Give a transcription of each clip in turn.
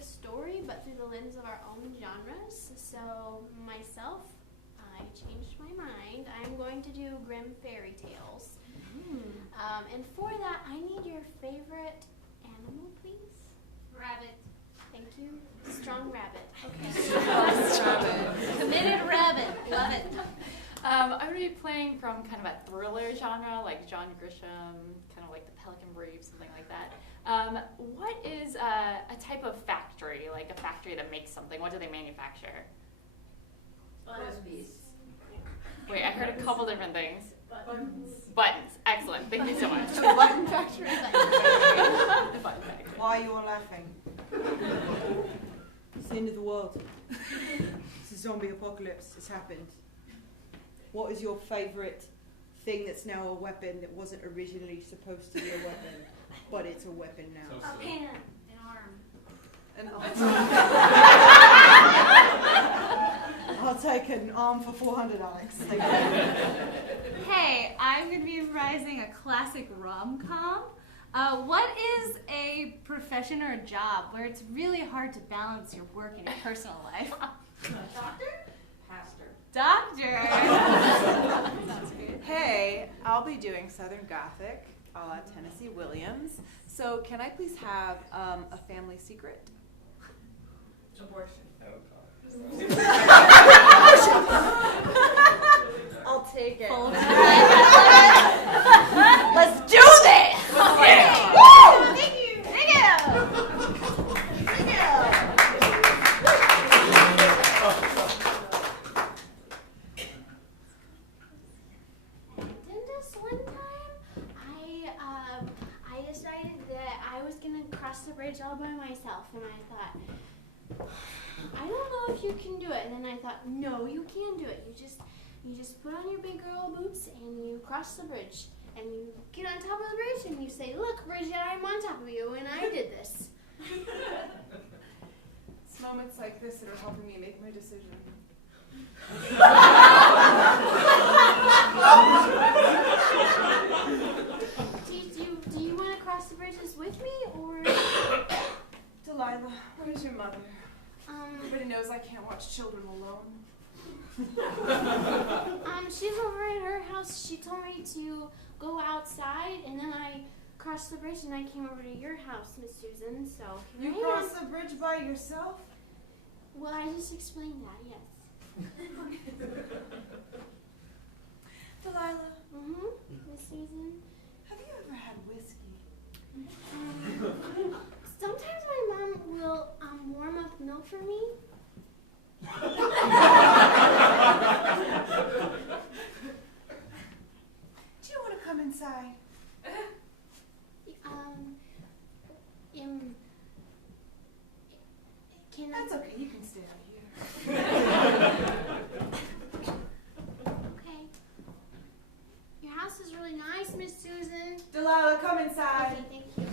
of story, but through the lens of our own genres. So myself, I changed my mind. I'm going to do grim fairy tales. And for that, I need your favorite animal, please. Rabbit. Thank you. Strong rabbit. Okay. Rabbit. Committed rabbit. Love it. I'm going to be playing from kind of a thriller genre, like John Grisham, kind of like the Pelican Brief, something like that. What is a type of factory, like a factory that makes something? What do they manufacture? Buttons. Wait, I heard a couple different things. Buttons. Buttons. Excellent. Thank you so much. The button factory? The button factory. Why are you all laughing? It's the end of the world. It's a zombie apocalypse. It's happened. What is your favourite thing that's now a weapon that wasn't originally supposed to be a weapon, but it's a weapon now? A pen. An arm. I'll take an arm for 400, Alex. Thank you. Hey, I'm going to be improvising a classic rom-com. What is a profession or a job where it's really hard to balance your work and your personal life? Doctor? Pastor. Doctor! Sounds good. Hey, I'll be doing Southern Gothic, a la Tennessee Williams. So can I please have a family secret? Abortion. I'll take it. Let's do this! Okay. Woo! Thank you! Thank you! Thank you! This one time, I decided that I was gonna cross the bridge all by myself, and I thought, I don't know if you can do it. And then I thought, no, you can do it. You just put on your big girl boots and you cross the bridge, and you get on top of the bridge and you say, look, Bridget, I'm on top of you, and I did this. It's moments like this that are helping me make my decision. Do you want to cross the bridges with me, or? Delilah, where's your mother? Everybody knows I can't watch children alone. She's over at her house. She told me to go outside, and then I crossed the bridge, and I came over to your house, Miss Susan. So You crossed the bridge by yourself? Well, I just explained that. Yes. Delilah, Miss Susan. have you ever had whiskey? Sometimes my mom will warm up milk for me. Do you want to come inside? Can That's okay, you can stay out here. Okay. Your house is really nice, Miss Susan. Delilah, come inside. Okay, thank you.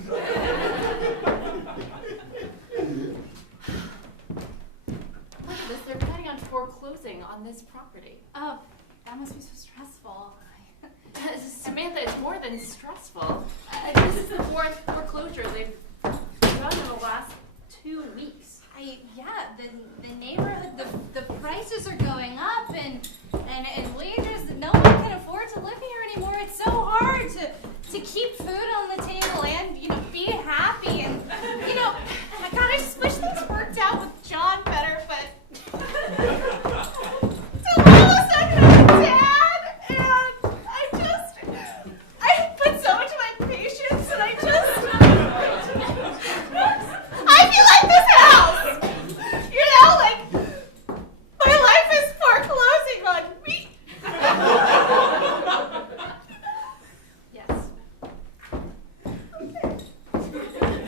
Look at this. They're planning on foreclosing on this property. Oh, that must be so stressful. Samantha, it's more than stressful. This is the fourth foreclosure they've done in the last 2 weeks. The neighborhood, the prices are going up, and wages, no one can afford to live here anymore. It's so hard to keep food on the table and, be happy. And, my God, I just wish things worked out with John better, but Delilah's not gonna have a dad, and I put so much of my patience, and I feel like this house. My life is foreclosing on me. Yes. Okay.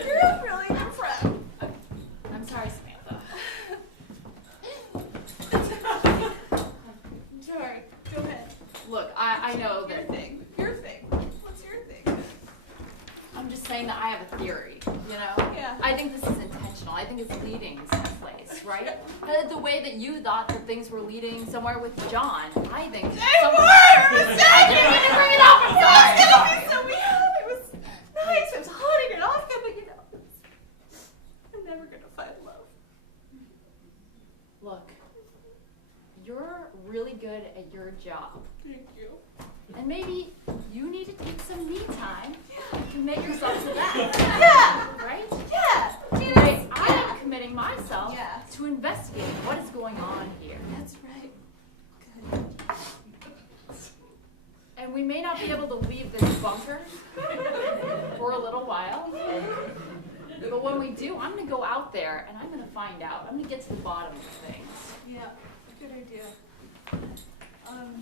You're really good friend. I'm sorry, Samantha. Sorry. Go ahead. Look, I know that Your thing. What's your thing? I'm just saying that I have a theory, Yeah. I think this is intentional. I think it's leading someplace, right? The way that you thought that things were leading somewhere with John, I think. They were! I didn't mean to bring it up. I'm sorry. So we had, it was nice. I was holding it off, but I'm never gonna find love. Look, you're really good at your job. Thank you. And maybe you need to take some me time and commit yourself to that. Yeah. Right? Yeah. Right, I am committing myself Yeah. to investigating what is going on here. That's right. And we may not be able to leave this bunker for a little while. But when we do, I'm going to go out there and I'm going to find out. I'm going to get to the bottom of things. Yeah. Good idea.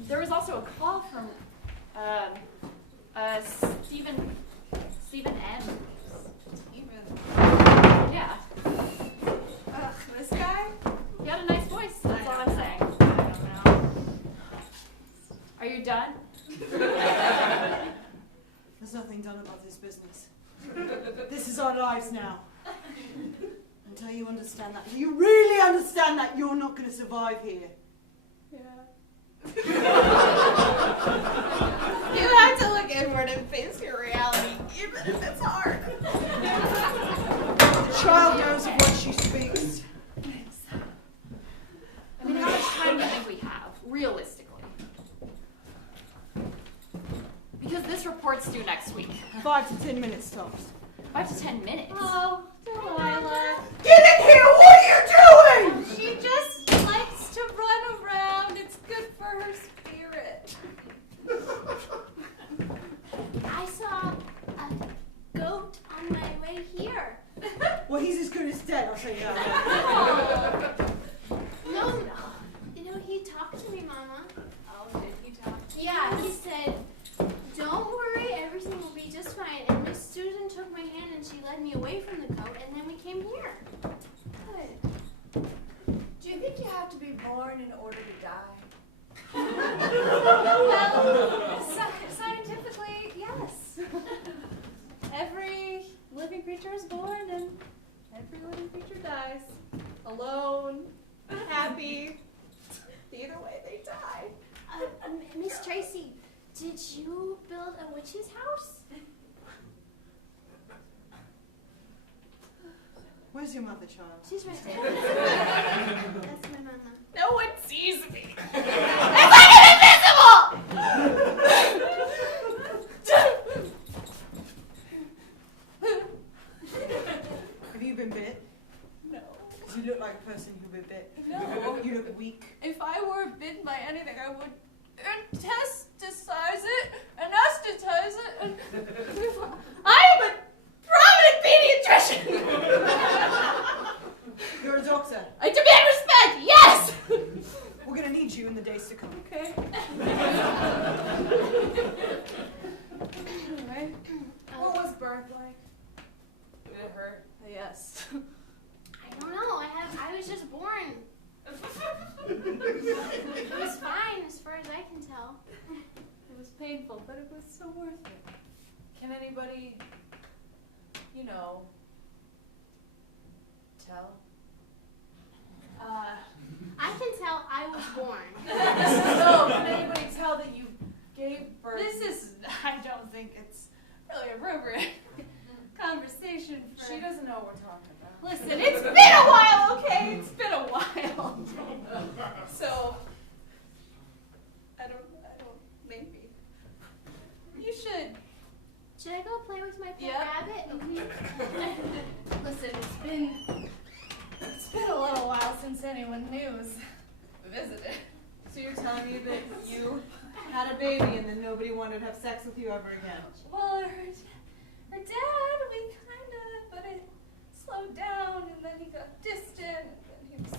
There was also a call from Stephen M. Even. Yeah, This guy? he had a nice voice. That's all I'm saying. I don't know. Are you done? There's nothing done about this business. This is our lives now. Until you understand that, you really understand that you're not going to survive here. Yeah. You have to look inward and face your reality, even if it's hard. The child knows of what she speaks. I mean, how much time do you think we have, realistically? Because this report's due next week. 5 to 10 minutes tops. 5 to 10 minutes. Oh, Delilah. Get in here! What are you doing? She just likes to run around. It's good for her spirit. I saw a goat on my way here. Well, he's as good as dead, I'll tell you that. No, he talked to me, Mama. Oh, did he talk? Yeah, he said, "Don't worry, everything will be just fine." And Miss Susan took my hand and she led me away from the goat, and then we came here. Good. Do you think you have to be born in order to die? Well, scientifically, yes. Every living creature is born and every living creature dies. Alone, happy. Either way, they die. Miss Tracy, did you build a witch's house? Where's your mother, child? She's right there. That's my mama. No one sees me. Have you been bit? No. You look like a person who'd been bit. No. You look weak. If I were bitten by anything, I would antesticize it, anesthetize it, and I am a prominent pediatrician! You're a doctor. I demand respect, yes! We're going to need you in the days to come. Okay. Anyway, What was birth like? did it hurt? Yes. I don't know. I was just born. It was fine as far as I can tell. It was painful, but it was so worth it. Can anybody, tell? I can tell I was born. No, can anybody tell that you gave birth? This is, I don't think it's really appropriate conversation for... She doesn't know what we're talking about. Listen, it's been a while, okay? It's been a while. So, I don't, maybe. You should. Should I go play with my pet Yep. rabbit? Listen, it's been a little while since anyone new's visited. So you're telling me that you had a baby and then nobody wanted to have sex with you ever again? Well, her dad, we but it slowed down, and then he got distant, and then he was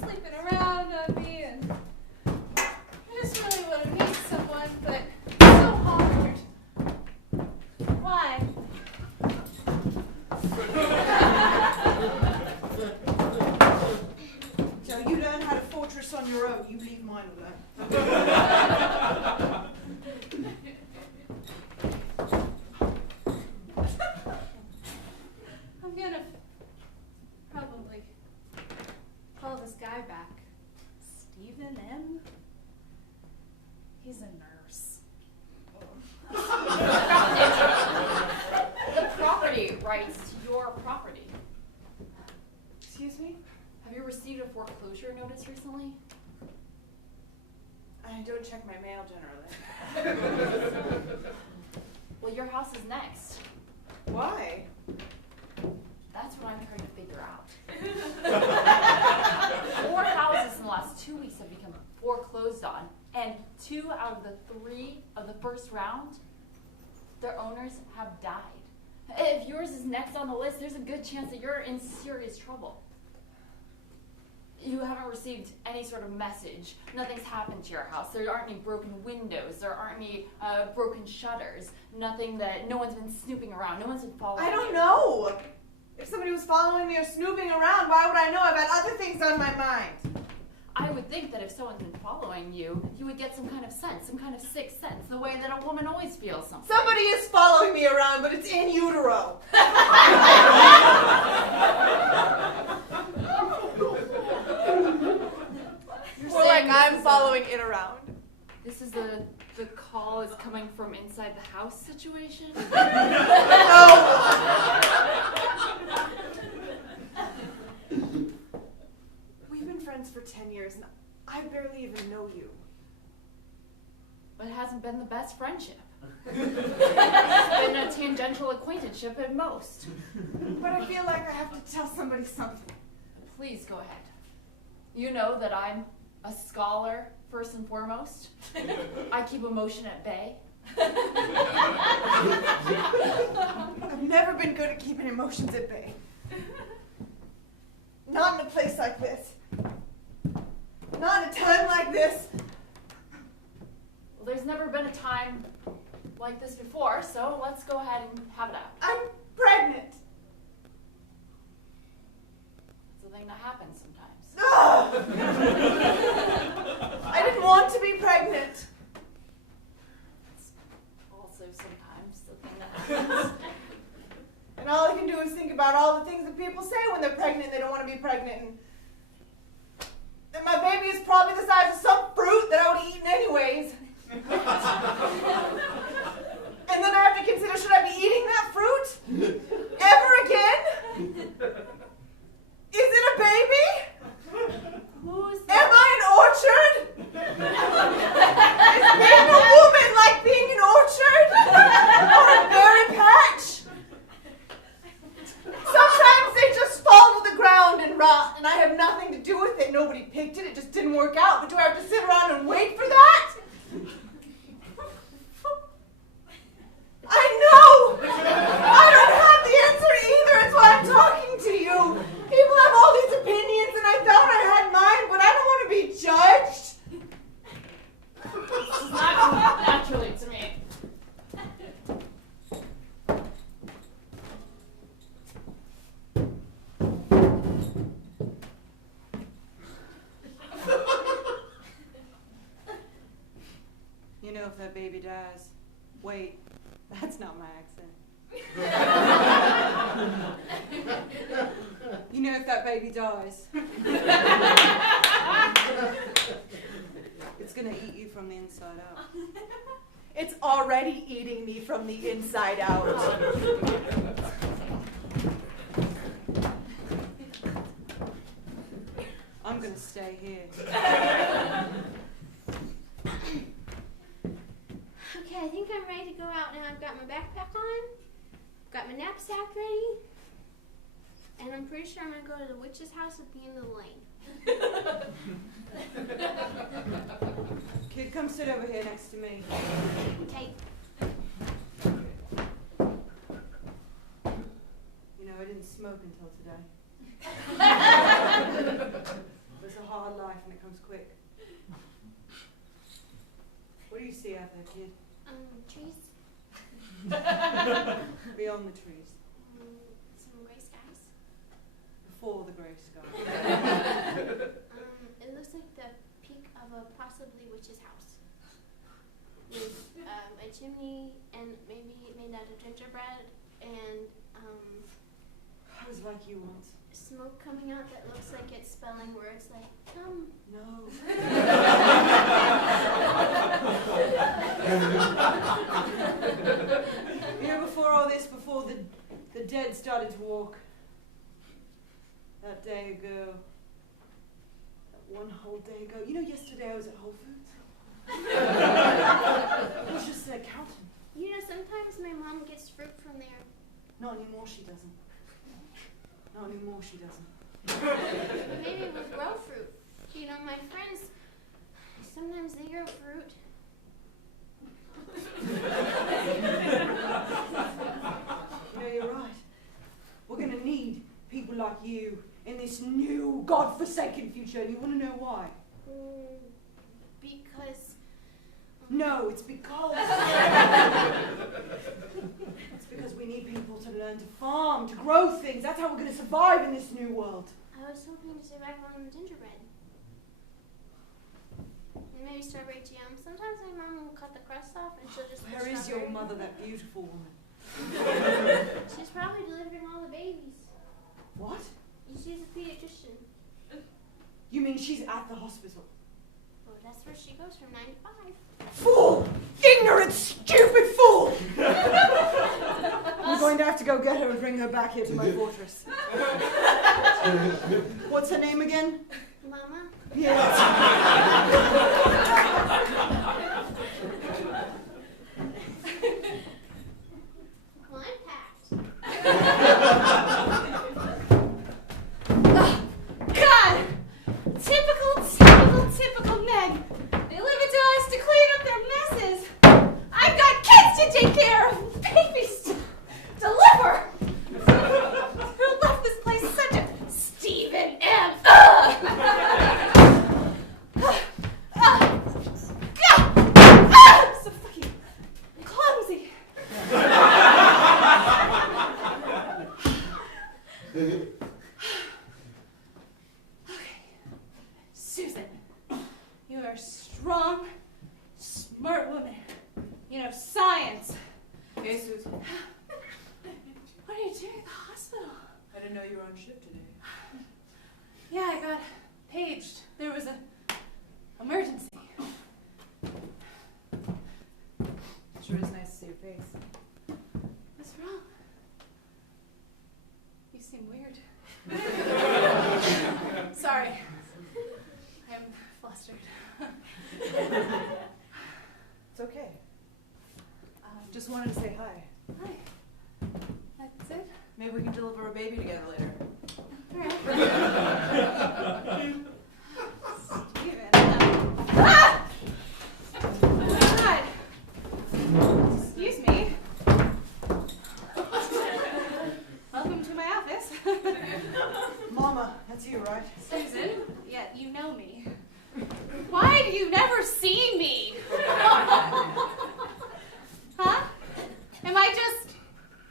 sleeping around on me, and I just really want to meet someone, but it's so hard. Why? So you learn how to fortress on your own. You leave mine alone. I'm gonna probably call this guy back. Stephen M. He's a nurse. The property rights to your property. foreclosure notice recently? I don't check my mail generally. Well, your house is next. Why? That's what I'm trying to figure out. 4 houses in the last 2 weeks have become foreclosed on, and 2 out of the 3 of the first round, their owners have died. If yours is next on the list, there's a good chance that you're in serious trouble. You haven't received any sort of message. Nothing's happened to your house. There aren't any broken windows. There aren't any broken shutters. Nothing that, no one's been snooping around. No one's been following you. I don't know. If somebody was following me or snooping around, why would I know? I've had other things on my mind. I would think that if someone's been following you, you would get some kind of sense, some kind of sixth sense, the way that a woman always feels something. Somebody is following me around, but it's in utero. You're Or like saying I'm following it around. This is the call is coming from inside the house situation? We've been friends for 10 years, and I barely even know you. But it hasn't been the best friendship. It's been a tangential acquaintanceship at most. But I feel like I have to tell somebody something. Please go ahead. You know that I'm a scholar, first and foremost. I keep emotion at bay. I've never been good at keeping emotions at bay. Not in a place like this. Not in a time like this. Well, there's never been a time like this before, so let's go ahead and have it out. I'm pregnant. It's a thing that happens sometimes. Ugh. I didn't want to be pregnant. It's also sometimes the thing that happens. And all I can do is think about all the things that people say when they're pregnant, they don't want to be pregnant. And my baby is probably the size of some fruit that I would have eaten anyways. And then I have to consider, should I be eating that fruit? Ever again? Is it a baby? Who's Am I an orchard? Is being a woman like being an orchard? Or a berry patch? Sometimes they just fall to the ground and rot, and I have nothing to do with it. Nobody picked it, it just didn't work out. But do I have to sit around and wait for that? I know! I don't have the answer either, it's why I'm talking to you. People have all these opinions, and I thought I had mine, but I don't want to be judged. This is not coming naturally to me. You know, if that baby dies, wait, that's not my accent. You know, if that baby dies, it's gonna eat you from the inside out. It's already eating me from the inside out. I'm gonna stay here. Okay, I think I'm ready to go out now. I've got my backpack on, got my knapsack ready, and I'm pretty sure I'm going to go to the witch's house at the end of the lane. Kid, come sit over here next to me. Okay. You know, I didn't smoke until today. It's a hard life and it comes quick. What do you see out there, kid? Trees. Beyond the trees. Some gray skies. Before the grey sky. It looks like the peak of a possibly witch's house. With a chimney and maybe made out of gingerbread and I was like you once. smoke coming out that looks like it's spelling words like come. No. You know, before all this, before the dead started to walk, that day ago, one whole day ago. You know, yesterday I was at Whole Foods. I was just an accountant. You know, sometimes my mom gets fruit from there. Not anymore, she doesn't. Not anymore, she doesn't. Maybe we'll grow fruit. You know, my friends, sometimes they grow fruit. You know, you're right. We're going to need people like you in this new, godforsaken future. And you want to know why? Because... No, it's because... it's because we need people to learn to farm, to grow things. That's how we're going to survive in this new world. I was hoping to survive on gingerbread. And maybe strawberry jam. Sometimes my mom will cut the crust off and she'll just put Where is your strawberry. mother, that beautiful woman? She's probably delivering all the babies. What? She's a pediatrician. You mean she's at the hospital? Well, that's where she goes from 9 to 5. Fool! Ignorant, stupid fool! I'm going to have to go get her and bring her back here to my fortress. What's her name again? Mama? Yes. Well, I'm packed. God! Typical Meg. They leave it to us to clean up their messes. I've got kids to take care of, babies to deliver. Who left this place such a Stephen M. So fucking clumsy. Susan, you are a strong, smart woman. You know science. Hey, Susan. What are you doing at the hospital? I didn't know you were on shift today. Yeah, I got paged. There was an emergency. Sure is nice to see your face. What's wrong? You seem weird. Sorry. I'm flustered. It's okay. Just wanted to say hi. Hi. That's it? Maybe we can deliver a baby together later. All right. Steven. Ah! God. Excuse me. Welcome to my office. Mama, that's you, right? Susan, yeah, you know me. Why do you never see me? Huh? Am I just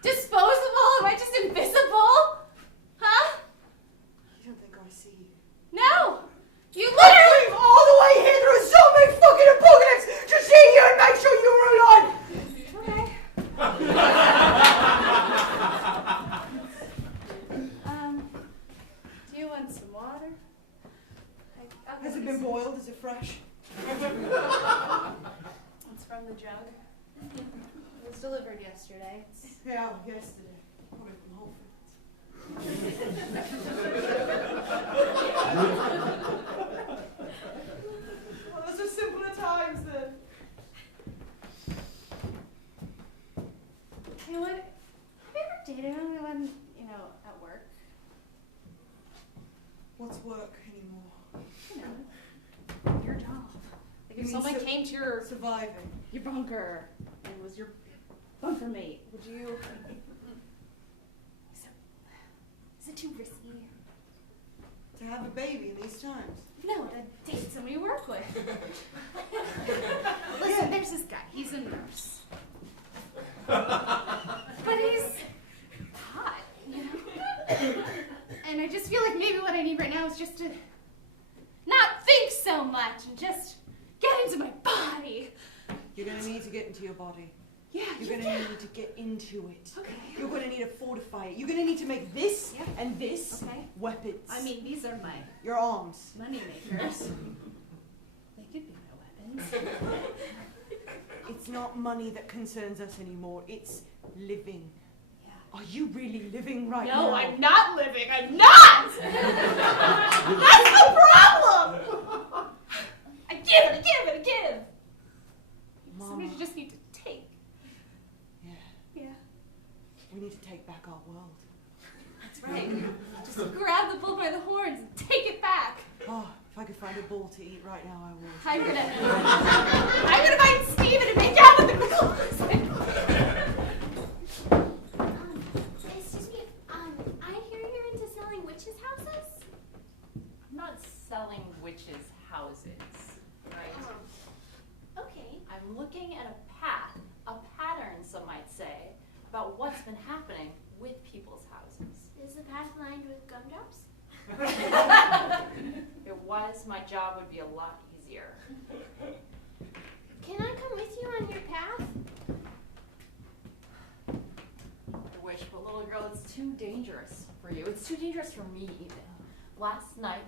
disposable? Am I just invisible? Huh? You don't think I see you? No! You I literally... came all the way here through a zombie fucking apocalypse to see you and make sure you were alive! Okay. Do you want some water? Has it been boiled? Is it fresh? It's from the jug. It was delivered yesterday. Yeah, yesterday. Probably from Whole Foods. Well, those are simpler times then. You know what? Have you ever dated anyone, at work? What's work anymore? You know, your job. Like You if mean someone came to your Surviving. bunker and was your bunker mate, would you? Is it too risky? To have a baby in these times. No, to date somebody you work with. Listen, there's this guy. He's a nurse. But he's hot, And I just feel like maybe what I need right now is just to not think so much and just get into my body. You're going to need to get into your body. Yeah, You're going to need to get into it. Okay. You're going to need to fortify it. You're going to need to make this Yep. and this weapons. I mean, these are my your arms. money makers. They could be my weapons. It's not money that concerns us anymore. It's living. Yeah. Are you really living right now? No, I'm not living. I'm not! That's the problem! the bull by the horns and take it back. Oh, if I could find a bull to eat right now, I would. I'm gonna find Steven and make out with the girls. Excuse me, I hear you're into selling witches' houses? I'm not selling witches' houses, right? Okay. I'm looking at a path, a pattern, some might say, about what's been happening with people's houses. Is the path lined with gumdrops? If it was, my job would be a lot easier. Can I come with you on your path? I wish, but little girl, it's too dangerous for you. It's too dangerous for me, even. Last night,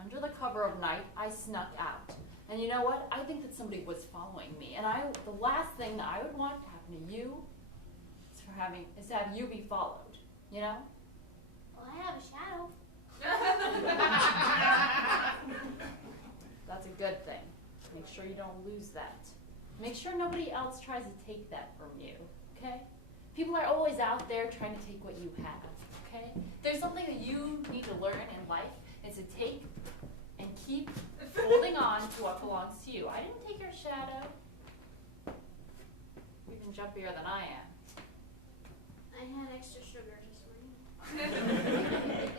under the cover of night, I snuck out. And you know what? I think that somebody was following me. And the last thing that I would want to happen to you is to have you be followed. You know? Well, I have a shadow. That's a good thing. Make sure you don't lose that. Make sure nobody else tries to take that from you, okay? People are always out there trying to take what you have, okay? There's something that you need to learn in life. It's to take and keep holding on to what belongs to you. I didn't take your shadow. You're even jumpier than I am. I had extra sugar this morning.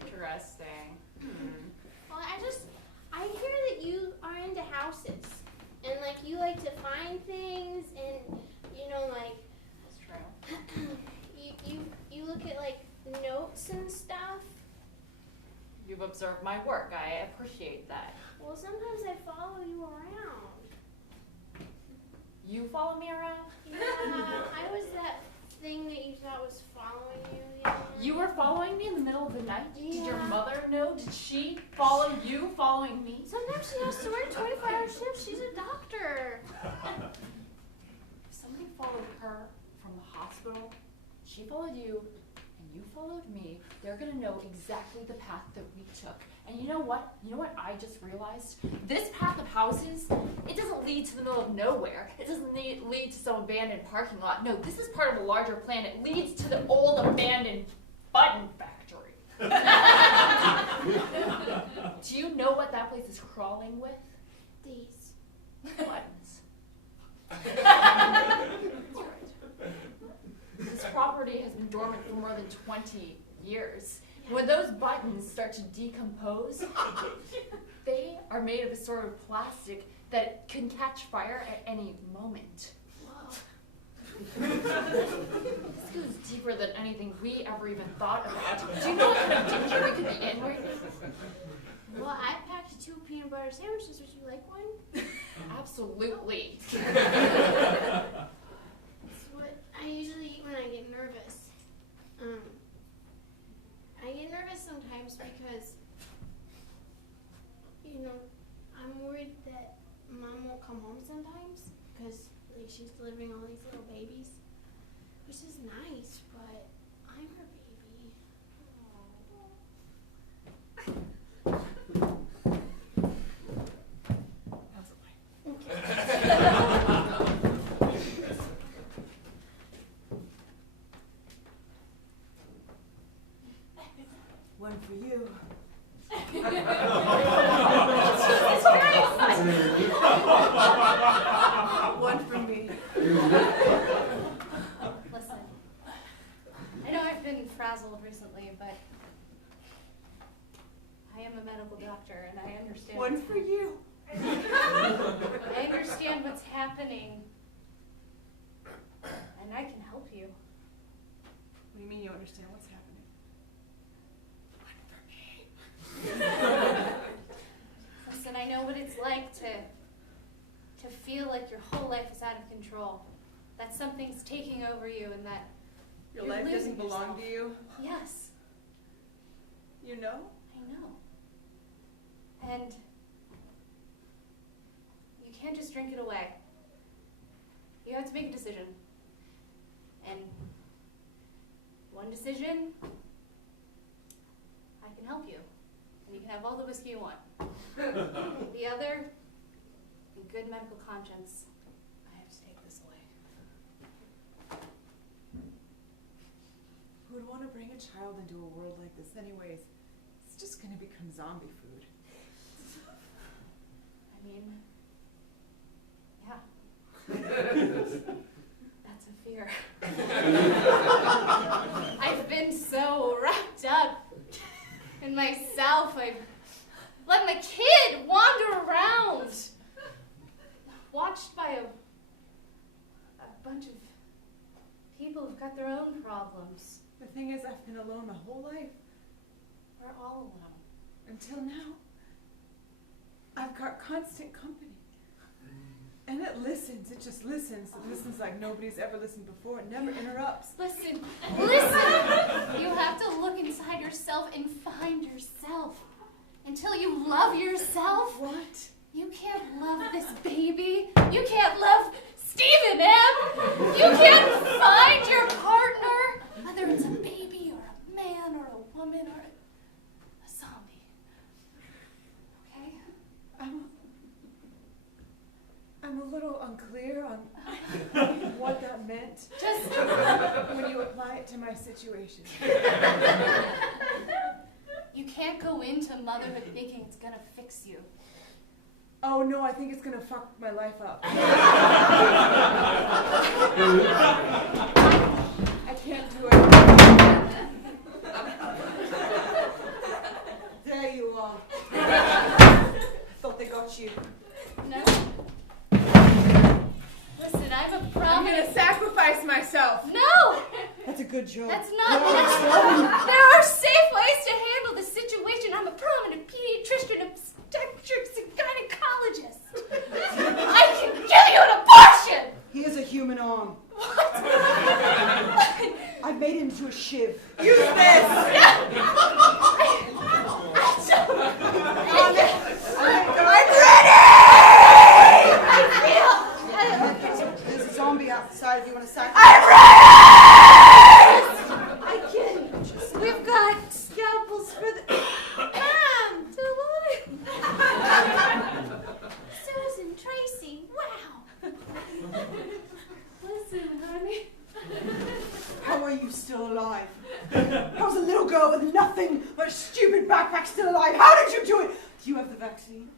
Interesting. Well, I hear that you are into houses. And, like, you like to find things and, you know, like, That's true. you look at, like, notes and stuff. You've observed my work. I appreciate that. Well, sometimes I follow you around. You follow me around? Yeah, I was that thing that you thought was following you the other night. You were following me in the middle of the night? Did your Yeah. mother know? Did she follow you following me? Sometimes she has to work 24-hour shifts. She's a doctor. If somebody followed her from the hospital, she followed you, and you followed me, they're gonna know exactly the path that we took. And you know what? You know what I just realized? This path of houses, it doesn't lead to the middle of nowhere. It doesn't lead to some abandoned parking lot. No, this is part of a larger plan. It leads to the old abandoned button factory. Do you know what that place is crawling with? These. Buttons. That's right. This property has been dormant for more than 20 years. When those buttons start to decompose, they are made of a sort of plastic that can catch fire at any moment. Whoa. This goes deeper than anything we ever even thought about. Do you know what kind of danger we could be in right now? Well, I packed 2 peanut butter sandwiches. Would you like one? Absolutely. It's what I usually eat when I get nervous. I get nervous sometimes because, you know, I'm worried that Mom won't come home sometimes because, like, she's delivering all these little babies, which is nice, but I'm her baby. One for you. One for me. Listen, I know I've been frazzled recently, but I am a medical doctor and I understand. One for you. I understand what's happening, and I can help you. What do you mean you understand what's happening? Listen, I know what it's like to feel like your whole life is out of control. That something's taking over you and that Your you're life losing doesn't belong yourself. to you? Yes, You know? I know. And you can't just drink it away. You have to make a decision. And one decision, I can help you. And you can have all the whiskey you want. The other, in good medical conscience, I have to take this away. Who would want to bring a child into a world like this anyways? zombie food. I mean, yeah. That's a fear. I've been so wrapped up in myself. I've let my kid wander around, watched by a bunch of people who've got their own problems. The thing is, I've been alone my whole life. We're all alone. Until now. I've got constant company. And it listens. It just listens. It listens like nobody's ever listened before. It never interrupts. Listen, listen! You have to look inside yourself and find yourself. Until you love yourself. What? You can't love this baby. You can't love Stephen M. You can't find your partner. Whether it's a baby or a man or a woman or a zombie. Okay? I'm a little unclear on what that meant. Just when you apply it to my situation. you can't go into motherhood thinking it's gonna fix you. Oh no, I think it's gonna fuck my life up. I can't do it. There you are. I thought they got you. No? Listen, I have a I'm problem. gonna sacrifice myself. No! That's a good job. That's not There are safe ways to handle the situation. I'm a prominent pediatrician, obstetrics, and gynecologist. I can give you an abortion! Here's a human arm. What? I made it into a shiv. Use this! There's a zombie outside if you want to sacrifice. I can. We've got scalpels for the man to live. Susan, Tracy, wow. Listen, honey. How are you still alive? How's a little girl with nothing but a stupid backpack still alive? How did you do it? Do you have the vaccine?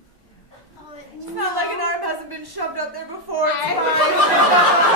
Oh, It's not like an arm hasn't been shoved up there before. It's I- fine.